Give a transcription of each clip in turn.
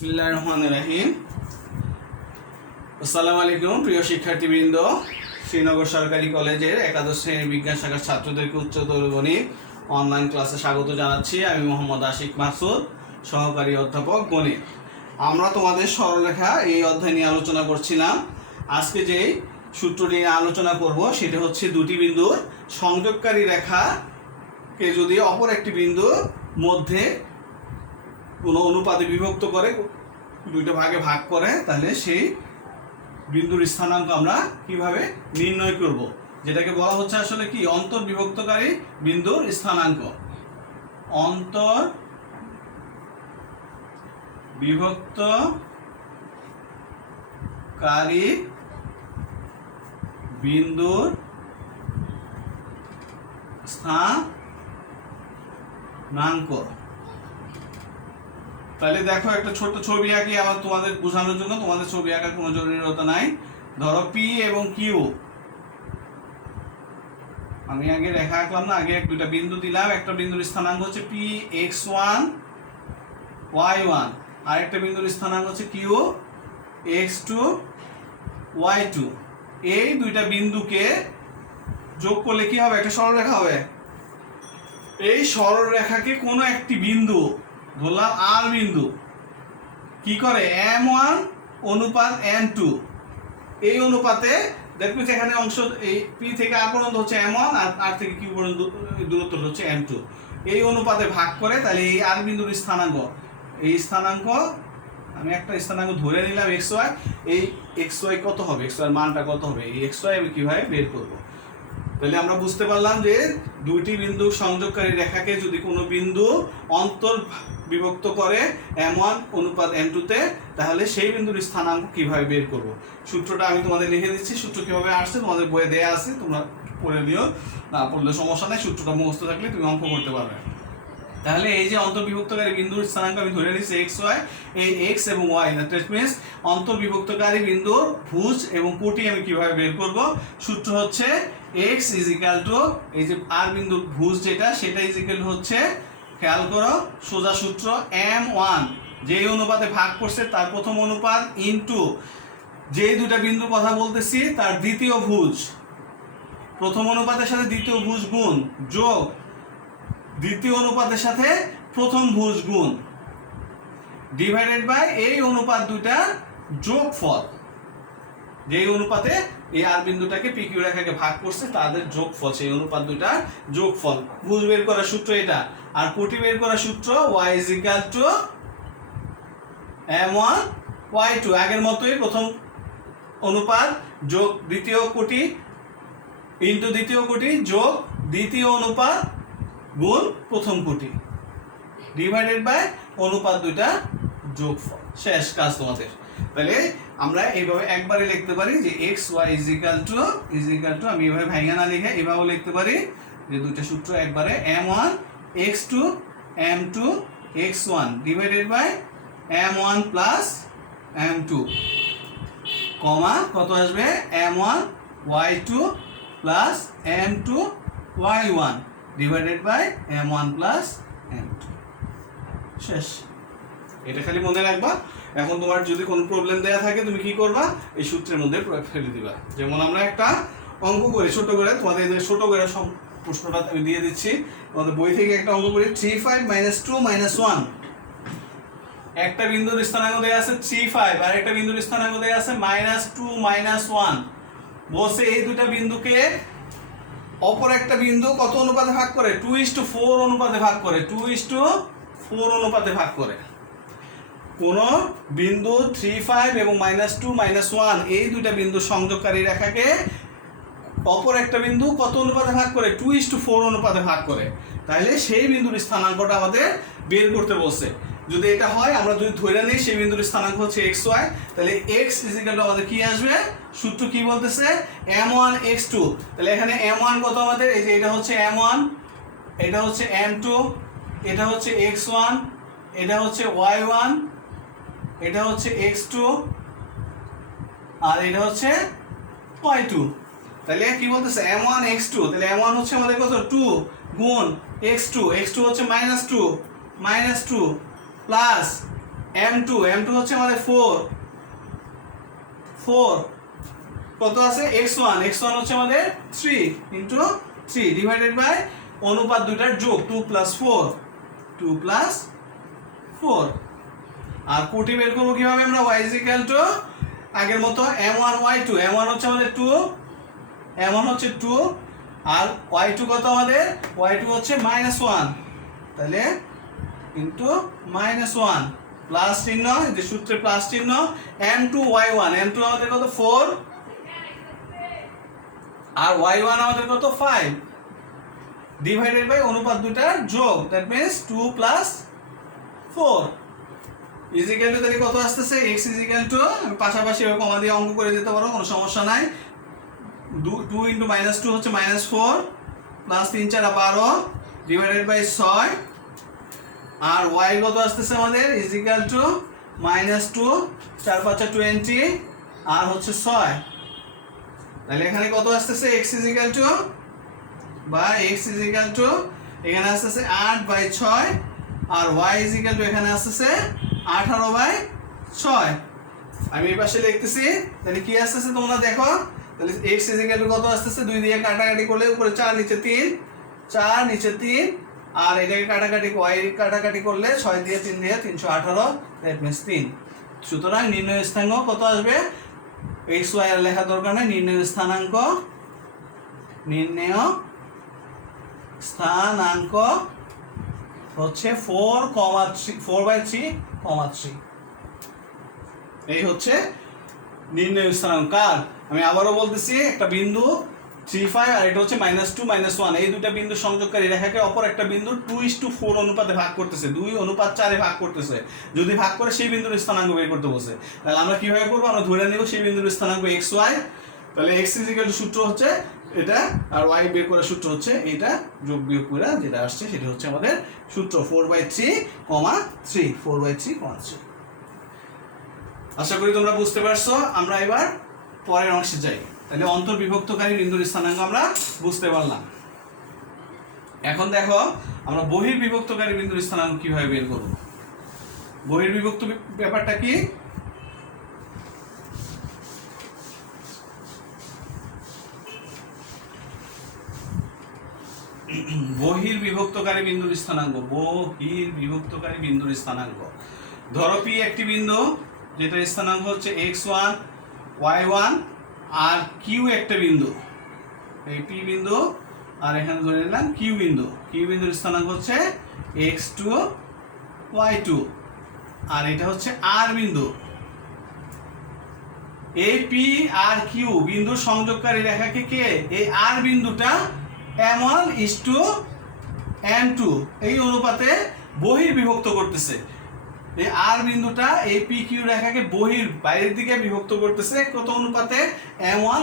বিসমিল্লাহির রহমানির রহিম। আসসালামু আলাইকুম প্রিয় শিক্ষার্থীবৃন্দ, শ্রীনগর সরকারি কলেজের একাদশ শ্রেণীর বিজ্ঞান শাখার ছাত্রদেরকে উচ্চতর গণিত অনলাইন ক্লাসে স্বাগত জানাচ্ছি। আমি মোহাম্মদ আশিক মাসুদ, সহকারী অধ্যাপক গণিত। আমরা তোমাদের সরলরেখা এই অধ্যায় নিয়ে আলোচনা করছিলাম। আজকে যে সূত্রটি নিয়ে আলোচনা করব সেটা হচ্ছে দুটি বিন্দুর সংযোগকারী রেখাকে যদি অপর একটি বিন্দুর মধ্যে কোনো অনুপাতে বিভক্ত করে, দুইটা ভাগে ভাগ করে, তাহলে সেই বিন্দুর স্থানাঙ্ক আমরা কিভাবে নির্ণয় করব, যেটাকে বলা হচ্ছে আসলে কি অন্তর বিভক্তকারী বিন্দুর স্থানাঙ্ক। অন্তর বিভক্তকারী বিন্দুর স্থানাঙ্ক। তাহলে দেখো, একটা ছোট ছবি আঁকি আমার তোমাদের বোঝানোর জন্য। তোমাদের ছবি আঁকার কোনো জরুরত নাই। ধরো পি এবং কিউ, আমি আগে রেখা আঁকলাম না, আগে দুইটা বিন্দু দিলাম। একটা বিন্দুর স্থানাঙ্ক হচ্ছে পি x1 y1, আর একটা বিন্দুর স্থানাঙ্ক হচ্ছে কিউ x2 y2। এই দুইটা বিন্দুকে যোগ করলে কি হবে? একটা সরলরেখা হবে। এই সরলরেখাকে কোনো একটি বিন্দু, ধরলাম আর বিন্দু, কি করে m1 অনুপাত m2, এই অনুপাতে দেখবে এখানে অংশ এই p থেকে r পর্যন্ত হচ্ছে m1 আর r থেকে q পর্যন্ত দূরত্ব হচ্ছে m2, এই অনুপাতে ভাগ করে। তাহলে এই r বিন্দুর স্থানাঙ্ক, এই স্থানাঙ্ক আমি একটা স্থানাঙ্ক ধরে নিলাম xy, এই xy কত হবে, xy এর মানটা কত হবে, এই xy আমি কিভাবে বের করব। তাহলে আমরা বুঝতে পারলাম যে দুইটি বিন্দু সংযোগকারী রেখাকে যদি কোনো বিন্দু অন্তর বিভক্ত করে m1 অনুপাত m2 তে, তাহলে সেই বিন্দুর স্থানাঙ্ক কিভাবে বের করব। সূত্রটা আমি তোমাদের লিখে দিচ্ছি। সূত্র কিভাবে আসছে তোমাদের বইয়ে দেয়া আছে, তোমরা পড়ে নিও, না পড়লে সমস্যা নাই। সূত্রটা মুখস্থ থাকলে তুমি অঙ্ক করতে পারবে। তাহলে এই যে অন্তর্বিভক্তকারী বিন্দুর স্থানাঙ্ক আমি ধরে নিচ্ছি xy, এই x এবং y, দ্যাট মিন্স অন্তর্বিভক্তকারী বিন্দুর ভুজ এবং কোটি আমি কিভাবে বের করব। সূত্র হচ্ছে x ইজ ইকুয়াল টু, এই যে r বিন্দুর ভুজ যেটা, সেটা ইজ ইকুয়াল হচ্ছে, খেয়াল করো সোজা সূত্র, m1 যেই অনুপাতে ভাগ করছে তার প্রথম অনুপাত ইনটু যে দুটা বিন্দুর কথা বলতেছি তার দ্বিতীয় ভুজ, প্রথম অনুপাতের সাথে দ্বিতীয় ভুজ গুণ, যোগ দ্বিতীয় অনুপাতের সাথে প্রথম ভুজ গুণ, ডিভাইডেড বাই এই অনুপাত দুইটা যোগফল। যেই অনুপাতে এই আর বিন্দুটাকে পি কিউ রেখাকে ভাগ করছে তাদের যোগফল, সেই অনুপাত দুইটার যোগফল। ভুজ বের করার সূত্র এটা, আর কোটি বের করার সূত্র y is equal to m1 y2, আগের মতোই প্রথম অনুপাত যোগ দ্বিতীয় কোটি ইনটু দ্বিতীয় কোটি যোগ দ্বিতীয় অনুপাত গুণ প্রথম কোটি, ডিভাইডেড বাই অনুপাত দুইটা যোগফল। শেষ কাজ তোমাদের। তাহলে আমরা এইভাবে একবারে লিখতে পারি যে xy ইজ ইকুয়াল টু, আমি এইভাবে ভাঙা না লিখে এইভাবে লিখতে পারি যে দুইটা সূত্র একবারে, m1 x2 m2 x1 divided by m1 plus m2, কমা কত আসবে, m1 y2 plus m2 y1 divided by m1 plus m2। শেষ। এটা খালি মনে রাখবা। এখন তোমার যদি কোনো প্রবলেম দেয়া থাকে তুমি কি করবা, এই সূত্রের মধ্যে ফেলে দিবা। যেমন আমরা একটা অঙ্ক করি ছোট করে, তোমাদের ছোট করে প্রশ্নটা আমি দিয়ে দিচ্ছি। তোমাদের বই থেকে একটা অঙ্ক করি, 3 5 - 2 - 1। একটা বিন্দুর স্থানাঙ্ক দেয়া আছে 3 5, আর একটা বিন্দুর স্থানাঙ্ক দেয়া আছে -2 - 1। বলছে এই দুটা বিন্দুকে অপর একটা বিন্দু কত অনুপাতে ভাগ করে, 2:4 অনুপাতে ভাগ করে, 2:4 অনুপাতে ভাগ করে। কোন বিন্দু 3 5 এবং -2 - 1, এই দুইটা বিন্দু সংযোগকারী রেখাকে অপর একটা বিন্দু কত অনুপাতে ভাগ করে, 2:4 অনুপাতে ভাগ করে। তাহলে সেই বিন্দুর স্থানাঙ্কটা আমাদের বের করতে বলছে। যদি এটা হয়, আমরা যদি ধরে নিই সেই বিন্দুর স্থানাঙ্ক হচ্ছে xy, তাহলে x ইজ ইকুয়াল টু আমাদের কি আসবে, সূত্র কি বলতেছে, m1 x2। তাহলে এখানে m1 কত আমাদের, এই যে এটা হচ্ছে m1, এটা হচ্ছে m2, এটা হচ্ছে x1, এটা হচ্ছে y1, এটা হচ্ছে x2, আর এটা হচ্ছে y2। তাহলে কি বলতেছে, m1 x2, তাহলে m1 হচ্ছে আমাদের কত, 2 গুণ x2 হচ্ছে -2 প্লাস m2 হচ্ছে আমাদের 4 কত আছে x1 হচ্ছে আমাদের 3 ইন্টু 3 ডিভাইডেড বাই অনুপাত দুইটার যোগ 2 প্লাস 4 আর কোটি বের করবো কিভাবে আমরা y is equal to আগের মতো m1 y2 m1 হচ্ছে আমাদের 2 হচ্ছে 2 আর y2 কত আমাদের y2 হচ্ছে -1 তাহলে ইন্টু -1 প্লাস চিহ্ন যে সূত্রে প্লাস চিহ্ন m2 y1 m2 আমাদের কত 4 আর y1 আমাদের কত 5 ডিভাইডেড বাই অনুপাত দুটার যোগ that means 2 plus 4 is equal to তাহলে কত আসতেছে x ইজ ইকুয়াল টু আমি পাশাপাশি কমা দিয়ে অঙ্ক করে দিতে পারো কোনো সমস্যা নাই 2 ইন্টু -2 হচ্ছে -4 প্লাস 3 4 12 ডিভাইডেড বাই 6 আর y কত আসতেছে আমাদের ইজ ইকুয়াল টু -2 4 5 20 আর হচ্ছে 6 তাহলে এখানে কত আসতেছে x ইজ ইকুয়াল টু বা x ইজ ইকুয়াল টু এখানে আসতেছে 8/6 আর y ইজ ইকুয়াল টু এখানে আসতেছে 18/6 আমি এই পাশে লিখতেছি তাহলে কি আসতেছে তোমরা দেখো তাহলে x ইজ ইকুয়াল টু কত আসতেছে 2 দিয়ে কাটাকাটি করলে উপরে 4 নিচে 3 নিচে 3 আর এটাকে কাটাকাটি করলে 6 দিয়ে 3 দিয়ে 318 দ্যাট মিন্স 3 সুতরাং নির্ণয় স্থানাঙ্ক কত আসবে x y এর লেখা দরকার নাই নির্ণয় স্থানাঙ্ক হচ্ছে 4/3 এই হচ্ছে নির্ণয় স্থানাঙ্ক কার আমি আবারও বলতেছি একটা বিন্দু 3 5 আর এটা হচ্ছে -2 -1 এই দুটো বিন্দু সংযোগকারী রেখাকে অপর একটা বিন্দু 2:4 অনুপাতে ভাগ করতেছে 2:4 এ ভাগ করতেছে যদি ভাগ করে সেই বিন্দুর স্থানাঙ্ক বের করতে বসে তাহলে আমরা কিভাবে করব আমরা ধরে নেব সেই বিন্দুর স্থানাঙ্ক xy তাহলে x সূত্র হচ্ছে এটা আর y বের করার সূত্র হচ্ছে এটা যোগ বিয়োগ করে যেটা আসছে সেটা হচ্ছে আমাদের সূত্র 4/3, 3 আশা করি তোমরা বুঝতে পারছো আমরা এবার পরের অংশে যাই তাহলে অন্তর্বিভক্তকারী বিন্দুর স্থানাঙ্ক আমরা বুঝতে পারলাম এখন দেখো আমরা বহির্বিভক্তকারী বিন্দুর স্থানাঙ্ক কিভাবে বের করব বহির্বিভক্ত ব্যাপারটা কি বহির্বিভক্তকারী বিন্দুর স্থানাঙ্ক ধরো p একটি বিন্দু যেটার স্থানাঙ্ক হচ্ছে x1 y1 আর q একটা বিন্দু এই p বিন্দু আর এখানে ধরে নিলাম q বিন্দুর স্থানাঙ্ক হচ্ছে x2 y2 আর এটা হচ্ছে r বিন্দু এই p আর q বিন্দুর সংযোগকারী রেখাকে কে এই r বিন্দুটা m1 m2 এই অনুপাতে বহির্বিভক্ত করতেছে এই r বিন্দুটা এই pq রেখাকে বাইরের দিকে বিভক্ত করতেছে কত অনুপাতে m1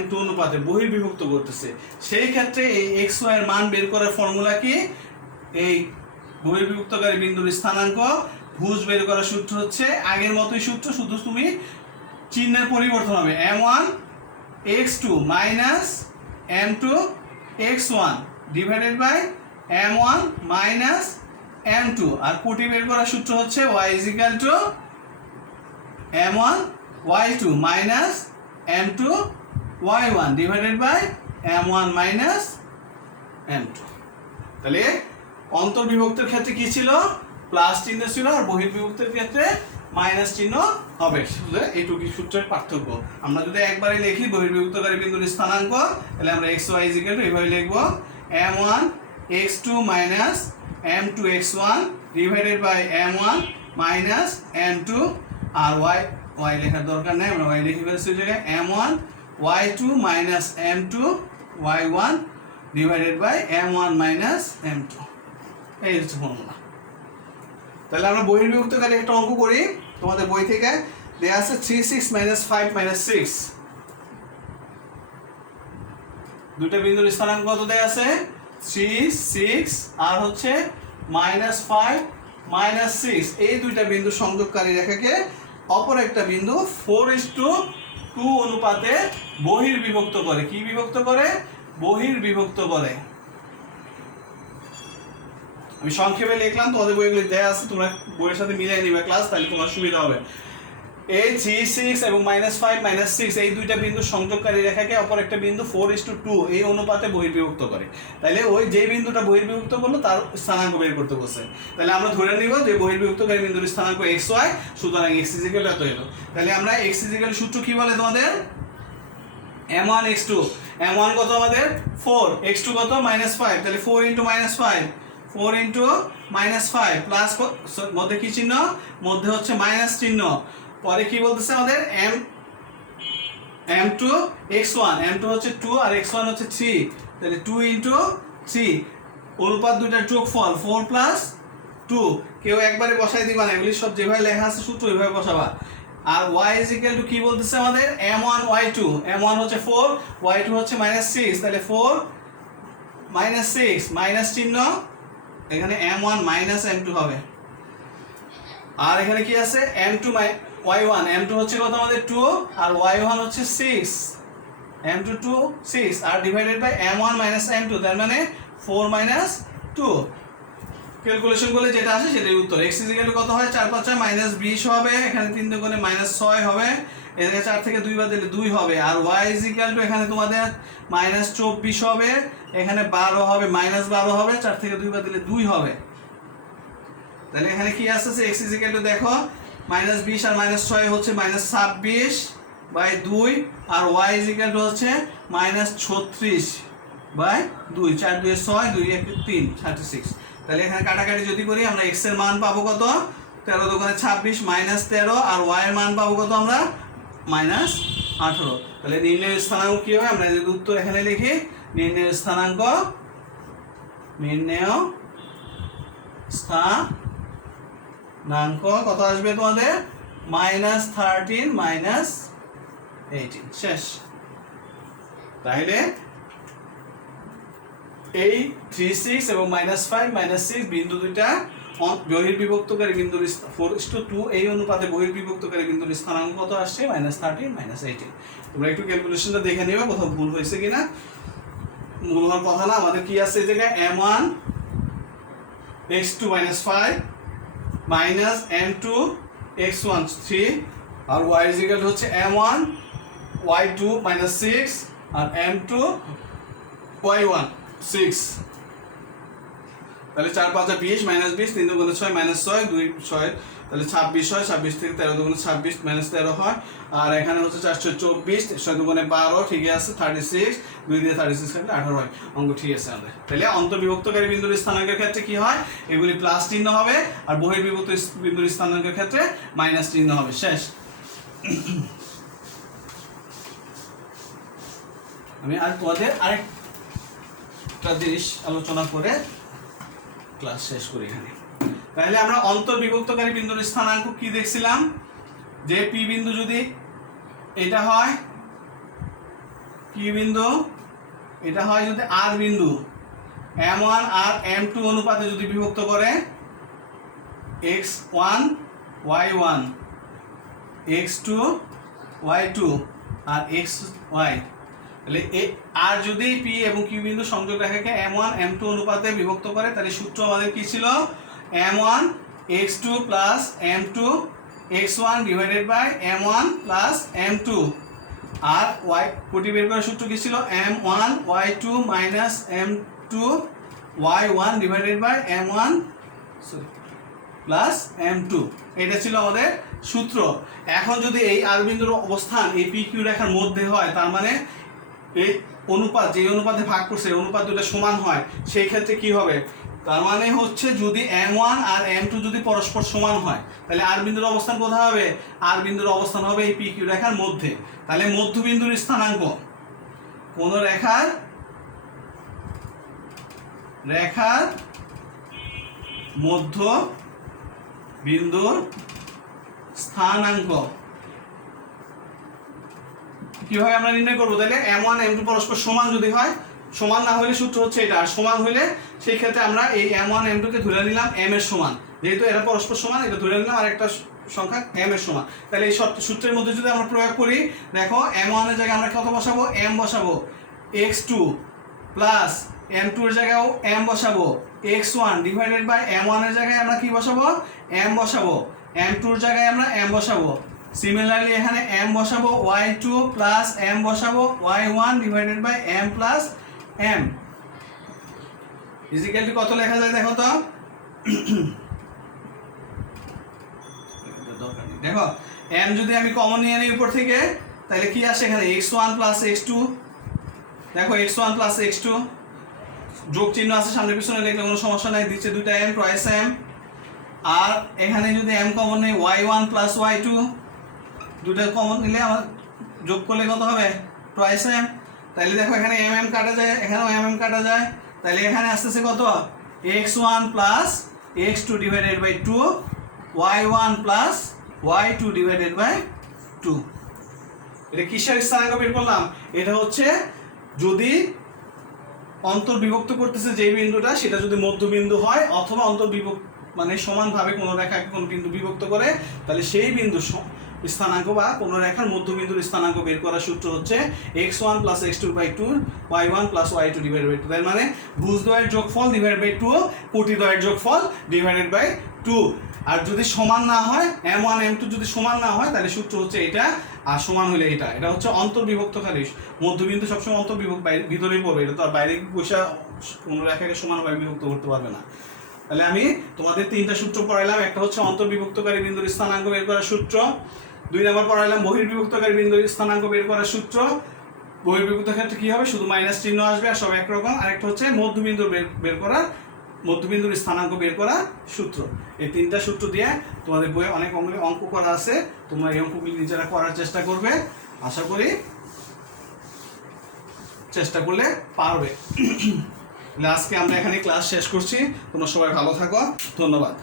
m2 অনুপাতে বহির্বিভক্ত করতেছে সেই ক্ষেত্রে এই xy এর মান বের করার ফর্মুলা কি এই বহির্বিভক্তকারী বিন্দুর স্থানাঙ্ক ভুজ বের করার সূত্র হচ্ছে আগের মতোই সূত্র শুধু তুমি চিহ্নের পরিবর্তন হবে m1 x2 m2 x1 divided by m1 m2 আর কোটি বের করার সূত্র হচ্ছে y is equal to m1 y2 m2 y1 divided by m1 m2 তাহলে অন্তর্বিভক্তের ক্ষেত্রে কি ছিল প্লাস চিহ্ন ছিল আর বহির্বিভক্তের ক্ষেত্রে মাইনাস চিহ্ন হবে শুধু এইটুকু সূত্রের পার্থক্য আমরা যদি একবারে লিখি বহির্বিভক্তকারী বিন্দুর স্থানাঙ্ক তাহলে আমরা xy is equal to এইভাবে লিখব m1 x2 m2 x1 divided by m1 m2 R y লেখার দরকার নেই আমরা y লিখে ফেলছি জায়গায় m1 y2 m2 y1 divided by m1 m2 এই হচ্ছে ফর্মুলা তাহলে আমরা বহির্বিভক্তকারী একটা অঙ্ক করি তোমাদের বই থেকে দেয়া আছে 3 6 5 6 দুটো বিন্দুর স্থানাঙ্ক কত দেয়া আছে 3 6 আর হচ্ছে -5 -6 এই দুইটা বিন্দু সংযোগকারী রেখাকে অপর একটা বিন্দু 4:2 অনুপাতে বহির্বিভক্ত করে কি বিভক্ত করে বহির্বিভক্ত করে আমি সংক্ষেপে লিখলাম, তোমাদের বইগুলি দেওয়া আছে, তোমরা বইয়ের সাথে মিলিয়ে নিবে ক্লাস, তাহলে তোমার সুবিধা হবে। এই 3, 6 এবং -5, -6 এই দুইটা বিন্দু সংযোগকারী রেখাকে অপর একটা বিন্দু 4:2 এই অনুপাতে বহির্বিভক্ত করে। তাহলে ওই যে বিন্দুটা বহির্বিভক্ত করলো তার স্থানাঙ্ক বের করতে বলছে। তাহলে আমরা ধরে নিব যে বহির্বিভক্তকারী বিন্দুর স্থানাঙ্ক xy, সুতরাং x এত এলো। তাহলে আমরা x সূত্র কি বলে তোমাদের? m1 x2, m1 কত আমাদের 4, x2 কত -5, তাহলে 4 × -5, 4 × -5 প্লাস মধ্যে কি চিহ্ন? মধ্যে হচ্ছে মাইনাস চিহ্ন। পরে কি বলতেছে আমাদের? m2 x1, m2 হচ্ছে 2 আর x1 হচ্ছে 3, তাহলে 2 × 3 অনুপাত দুইটার যোগফল 4 + 2। কেউ একবারে বসাই দিবা না, এগুলি সব যেভাবে লেখা আছে সূত্র ওইভাবে বসাবা। আর y = কি বলতেছে আমাদের? m1 y2, m1 হচ্ছে 4, y2 হচ্ছে -6, তাহলে 4 -6 মাইনাস চিহ্ন, এখানে m1 m2 হবে। আর এখানে কি আছে? m2 y1, m2 হচ্ছে কত আমাদের 2 আর y1 হচ্ছে 6, m2 2 6 R divided by m1 m2, তার মানে 4 - 2। ক্যালকুলেশন করলে যেটা আসে সেটাই উত্তর। x কত হয়? 4 × 5 = -20 হবে, এখানে 3 × 6 হবে, এদিকে 4 থেকে 2 বাদ দিলে 2 হবে। আর y এখানে তোমাদের -24 হবে, এখানে 12 হবে, -12 হবে, 4 থেকে 2 বাদ দিলে 2 হবে। তাহলে এখানে কি আসছে? x দেখো -20 আর -6 হচ্ছে -26/2 আর y হচ্ছে -36/2, 4 2 6, 2 1 3, 36। তাহলে এখানে কাটাকাটি যদি করি আমরা x এর মান পাবো কত? 13 × 26 -13 আর y এর মান পাবো কত আমরা? -18। তাহলে নির্ণয়ের স্থানাঙ্ক কি হবে? আমরা যদি উত্তর এখানে লিখি, নির্ণয়ের স্থানাঙ্ক কত আসবে তোমাদের? -13 -18, শেষ। তাহলে এই 3, 6 এবং -5, -6 বিন্দু দুইটা বহির্বিভক্তকারী বিন্দুর 4:2 এই অনুপাতে বহির্বিভক্তকারী বিন্দুর স্থানাঙ্ক কত আসছে? -13 -18। তোমরা একটু ক্যালকুলেশনটা দেখে নিবে কোথাও ভুল হয়েছে কিনা। ভুল হওয়ার কথা না, আমাদের কি আছে এই জায়গায়? m1 x2 -5 m2 x1 3 আর y হচ্ছে m1 y2 -6 আর m2 y1 6। তাহলে 4 5 20 -20, 3 × 6 -6, 2 6, তাহলে 26 হয়, 26 থেকে 13 × 26 -13 হয়। আর এখানে হচ্ছে 424, 6 × 12, ঠিক আছে 36, 2 দিয়ে 36 কাটলে 18 হয়। অঙ্ক ঠিক আছে আমাদের। তাহলে অন্তর্বিভক্তকারী বিন্দুর স্থানাঙ্কের ক্ষেত্রে কি হয়? এগুলি প্লাস চিহ্ন হবে, আর বহির্বিভক্ত বিন্দুর স্থানাঙ্কের ক্ষেত্রে মাইনাস চিহ্ন হবে। শেষ। আমি আর তোমাদের আরেকটা জিনিস আলোচনা করে ক্লাস শেষ করি এখানে। তাহলে আমরা অন্তর্বিভক্তকারী বিন্দুর স্থানাঙ্ক কি দেখছিলাম? যে পি বিন্দু যদি এটা হয়, কি বিন্দু? এটা হয় যদি আর বিন্দু, m1 আর m2 অনুপাতে যদি বিভক্ত করে, x1 y1, x2 y2 আর xy, তাহলে আর যদি পি এবং কিউ বিন্দু সংযোগ রেখাকে m1 m2 অনুপাতে বিভক্ত করে, তাহলে সূত্র আমাদের কি ছিল? m1 x2 + m2 x1 divided by m1 + m2। R y কোটি বের করার সূত্র কি ছিল? m1 y2 - m2 y1 divided by m1 + m2। এটা ছিল আমাদের সূত্র। এখন যদি এই আর বিন্দুর অবস্থান এই পি কিউ রেখার মধ্যে হয়, তার মানে এই অনুপাত, যে অনুপাতে ভাগ করছে অনুপাত দুটো সমান হয়, সেই ক্ষেত্রে কি হবে? তার মানে হচ্ছে যদি m1 আর m2 যদি পরস্পর সমান হয়, তাহলে আর বিন্দুর অবস্থান কোথায় হবে? আর বিন্দুর অবস্থান হবে এই পি কিউ রেখার মধ্যে। তাহলে মধ্যবিন্দুর স্থানাঙ্ক, কোন রেখার মধ্য বিন্দুর স্থানাঙ্ক কিভাবে আমরা নির্ণয় করবো? তাহলে m1 m2 পরস্পর সমান যদি হয়, সমান না হলে সূত্র হচ্ছে এটা, আর সমান হলে সেই ক্ষেত্রে আমরা এই m1 m2 কে ধরে নিলাম m এর সমান, যেহেতু এরা পরস্পর সমান, এটা ধরে নিলাম আর একটা সংখ্যা m এর সমান। তাহলে এই সূত্রের মধ্যে যদি আমরা প্রয়োগ করি, দেখো m1 এর জায়গায় আমরা কত বসাবো? m বসাবো, x2 + m2 এর জায়গায় m বসাবো, x1 ডিভাইডেড বাই m1 এর জায়গায় আমরা কি বসাবো, m বসাবো, m2 এর জায়গায় আমরা m বসাবো। সিমিলারলি এখানে m বসাবো, y2 প্লাস m বসাবো, y1 divided by m plus m equal to কত লেখা যায় দেখো তো। দেখো m যদি আমি কমন নিয়ে নিই উপর থেকে তাহলে কি আসে এখানে x1 প্লাস x2, দেখো x1 প্লাস x2 যোগ চিহ্ন আছে সামনে পিছনে লিখলে কোনো সমস্যা নাই, দিচ্ছে দুইটা m টুয়াইস m। আর এখানে যদি m কমন নেই y1 প্লাস y2, দুইটা কমন নিলে আমার যোগ করলে কত হবে টুয়াইস m। তাহলে দেখো এখানে mm কাটা যায়, এখানেও mm কাটা যায়, তাহলে এখানে আসতেছে কত x1 plus x2 divided by 2, y1 plus y2 divided by 2। এটা কিসের স্থানাঙ্ক বের করলাম, এটা হচ্ছে যদি অন্তর্বিভক্ত করতেছে যে বিন্দুটা সেটা যদি মধ্যবিন্দু হয় অথবা অন্তর্বিভক্ত মানে সমানভাবে কোনো রেখাকে কোনো বিন্দু বিভক্ত করে, তাহলে সেই বিন্দু স্থানাঙ্ক বা কোনো রেখার মধ্যবিন্দুর স্থানাঙ্ক বের করার সূত্র হচ্ছে x1 plus x2 by 2, y1 plus y2 divided by 2। তার মানে ভুজদ্বয়ের যোগফল ডিভাইডেড বাই 2, কোটিদ্বয়ের যোগফল ডিভাইডেড বাই 2। আর যদি সমান না হয় m1 m2 যদি সমান না হয় তাহলে সূত্র হচ্ছে এটা, আর সমান হলে এটা। এটা হচ্ছে অন্তর্বিভক্তকারী, মধ্যবিন্দু সবসময় অন্তর্বিভক্ত ভিতরেই পড়বে, এটা তো আর বাইরে বসে কোনো রেখাকে সমানভাবে বিভক্ত করতে পারবে না। তাহলে আমি তোমাদের তিনটা সূত্র পড়াইলাম, একটা হচ্ছে অন্তর্বিভক্তকারী বিন্দুর স্থানাঙ্ক বের করার সূত্র, 2 নম্বর পড়াইলাম বহির্বিভক্তকারী বিন্দুর স্থানাঙ্ক বের করার সূত্র। বহির্বিভক্ত ক্ষেত্রে কি হবে, শুধু মাইনাস চিহ্ন আসবে আর সব একরকম। আরেকটা হচ্ছে মধ্যবিন্দুর বের করার, মধ্যবিন্দুর স্থানাঙ্ক বের করা সূত্র। এই তিনটা সূত্র দিয়ে তোমাদের বইয়ে অনেক অঙ্ক করা আছে, তোমরা এই অঙ্কগুলি নিজেরা করার চেষ্টা করবে, আশা করি চেষ্টা করলে পারবে। আজকে আমরা এখানে ক্লাস শেষ করছি, তোমরা সবাই ভালো থাকো, ধন্যবাদ।